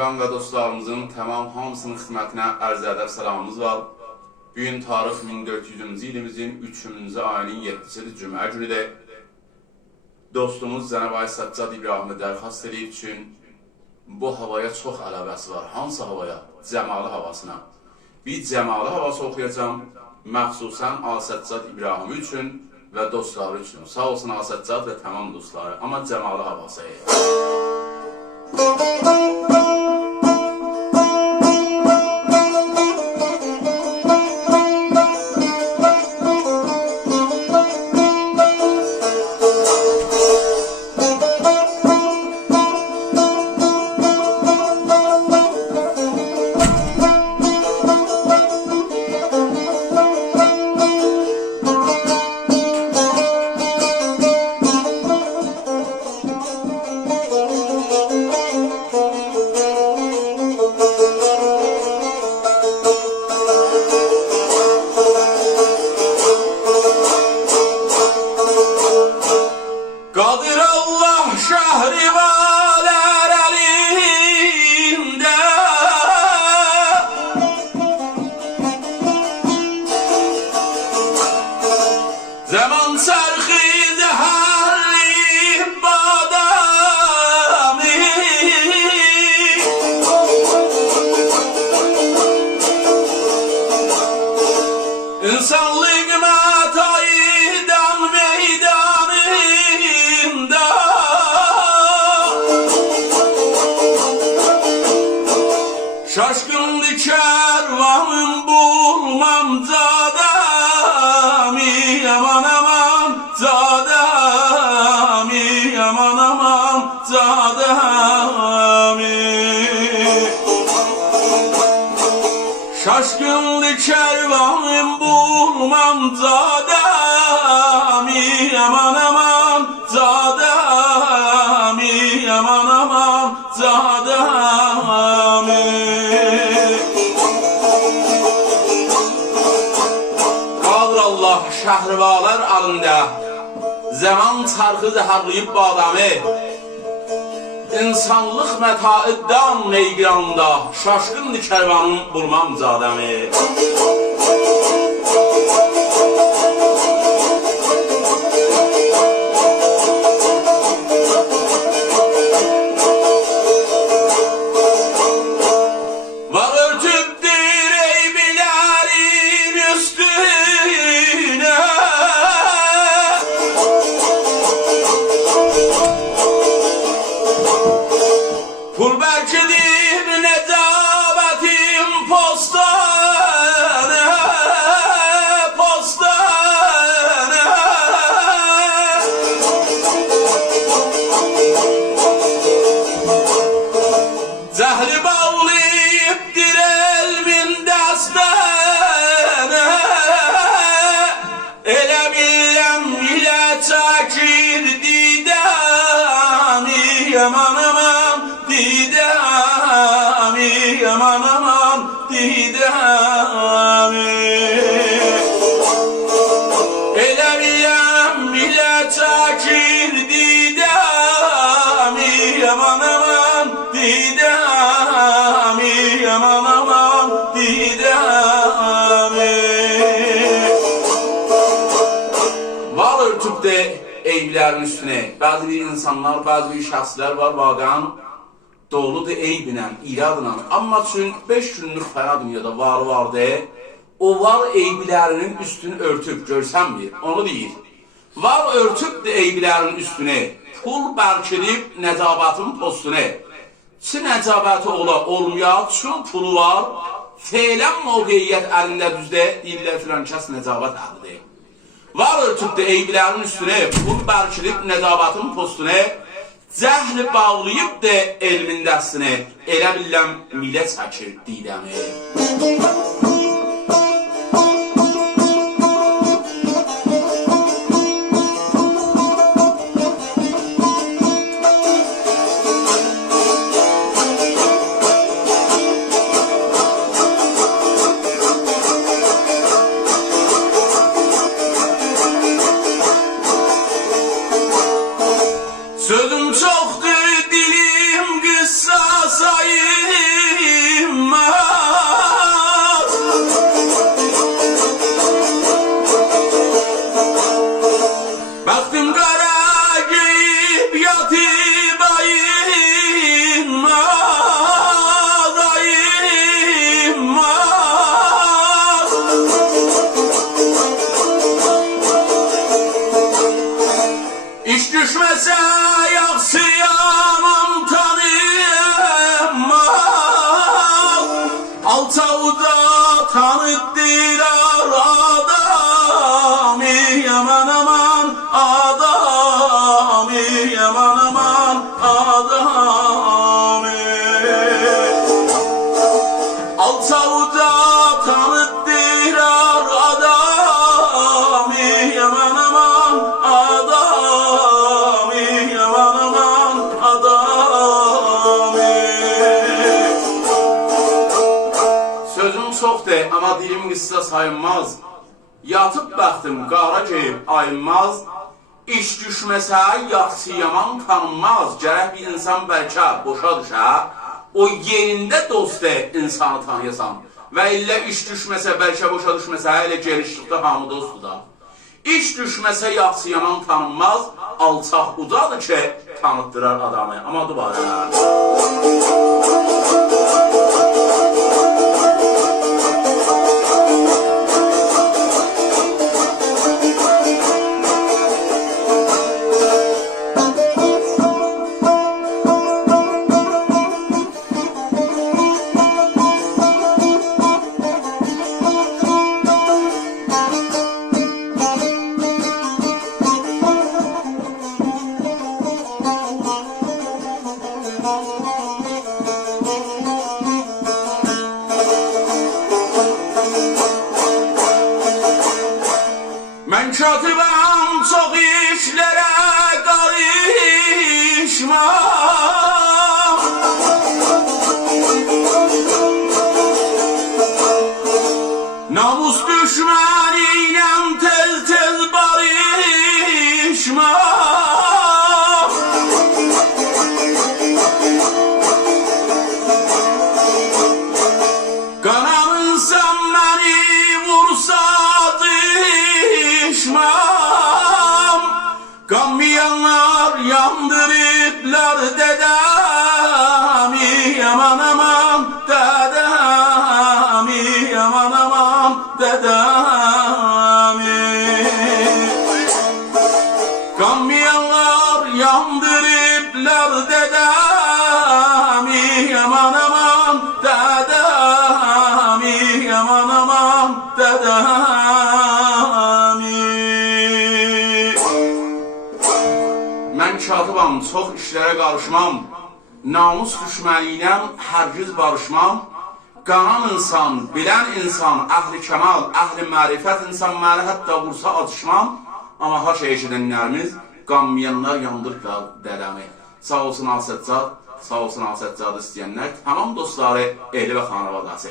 mehriban və dostlarımızın tamam hamısının xidmətinə ərz ədəb salamımız var. Bugün tarix 1400-cü ilimizin 3-cü ayının 7-sidir, cümə günüdür. Dostumuz Cənab Səccad İbrahimi dərxast edir üçün bu havaya çox ələbəsi var. Hansı havaya? Cəmalı havasına. Bir cəmalı havası oxuyacağım, məxsusən Səccad İbrahimi üçün və dostları üçün. Sağ olsun Səccad və tamam dostları, amma cəmalı havası. Zaman sarkı zeherli badami İnsanlık mataydan meydanında Şaşkındı kervanım bulmam zadami Aman aman zadami Aman aman zadami Şaşkındı kervanım bulmam zadami Aman aman zadami Aman aman zadami Allah şəhrivalar alında Zaman çarxı zəhərləyib badamı İnsanlıq mətaiddan meyqranında Şaşkındı kərvanın bulmam zadəmi Pul bəlkidir necabətim postana, postana Cəhli bağlayıbdır elmin dəstana Elə biləm ilə çəkir didəmi Aman aman didəmi Aman aman didəmi Elə biləm ilə çəkir didəmi Aman aman didəmi Aman aman didəmi Var örtübdə eybilərin üstüne Bəzi bir insanlar, bəzi bir şəxslər var vaqan Doğrudur eybinə, iradla Amma üçün 5 günlük fəya dünyada vardı O var eybilərinin üstünü örtüb görsənmir, onu deyir Var örtüb də eybilərin üstüne Pul bərkilib nəcabətin postunu Çi nəcabəti ola olmaya Çün pulu var Feylən mövqeyiyyət əlində düzdə Deyirlər filan kəs nəcabət əhlidir Var örtüb də eybilərin üstüne Pul bərkilib nəcabətin postunu Cəhli bağlayıb da elmin dəstini Elə biləm milə çəkir didəmi Sözüm çoxdur, dilim qıssa sayır İş düşməsə yaxşı yaman tanımaz, alçaqda tanıtdırar adamı, yaman aman adamı, yaman aman adamı. Alçaqda tanıtdırar adamı, yaman aman adamı, yaman aman adamı. Sözüm çoxdur, amma dilim qıssa sayılmaz. Yatıb bəxtim qara geyib ayınmaz. İş düşməsə yaxşı yaman tanınmaz. Gərək bir insan bəlkə boşa düşə, o yerində dostu insanı tanıyasan. Və illə iş düşməsə, bəlkə boşa düşməsə, elə gelişlikdə hamı dostdur da. İş düşməsə yaxşı yaman tanınmaz, alçaq ucadır ki tanıtdırar adamı. Amma dubara. Mən katibəm, çox işlərə qarışmam. Namus düşməniylə tez-tez barışmam. Qanamınsan məni vursa düşmam. Qanmayanlar yandırıblar dədəmi, yaman aman dədəmi, yaman aman dədəmi. Qanmayanlar yandırıblar dədəmi, yaman aman dədəmi, yaman aman dədəmi. Mən katibam, çox işlərə qarışmam. Namus düşməniylə hərgiz barışmam. Qanan insan, bilən insan, əhli kəmal, əhli mərifət insan məni hətta vursa atışmam. Amma haş eşidənlərimiz qanmayanlar yandırırlar dədəmi. Sağ olsun Asəccad, sağ olsun Asəccad istəyənlər. Tamam dostları, ehli və xanavadası.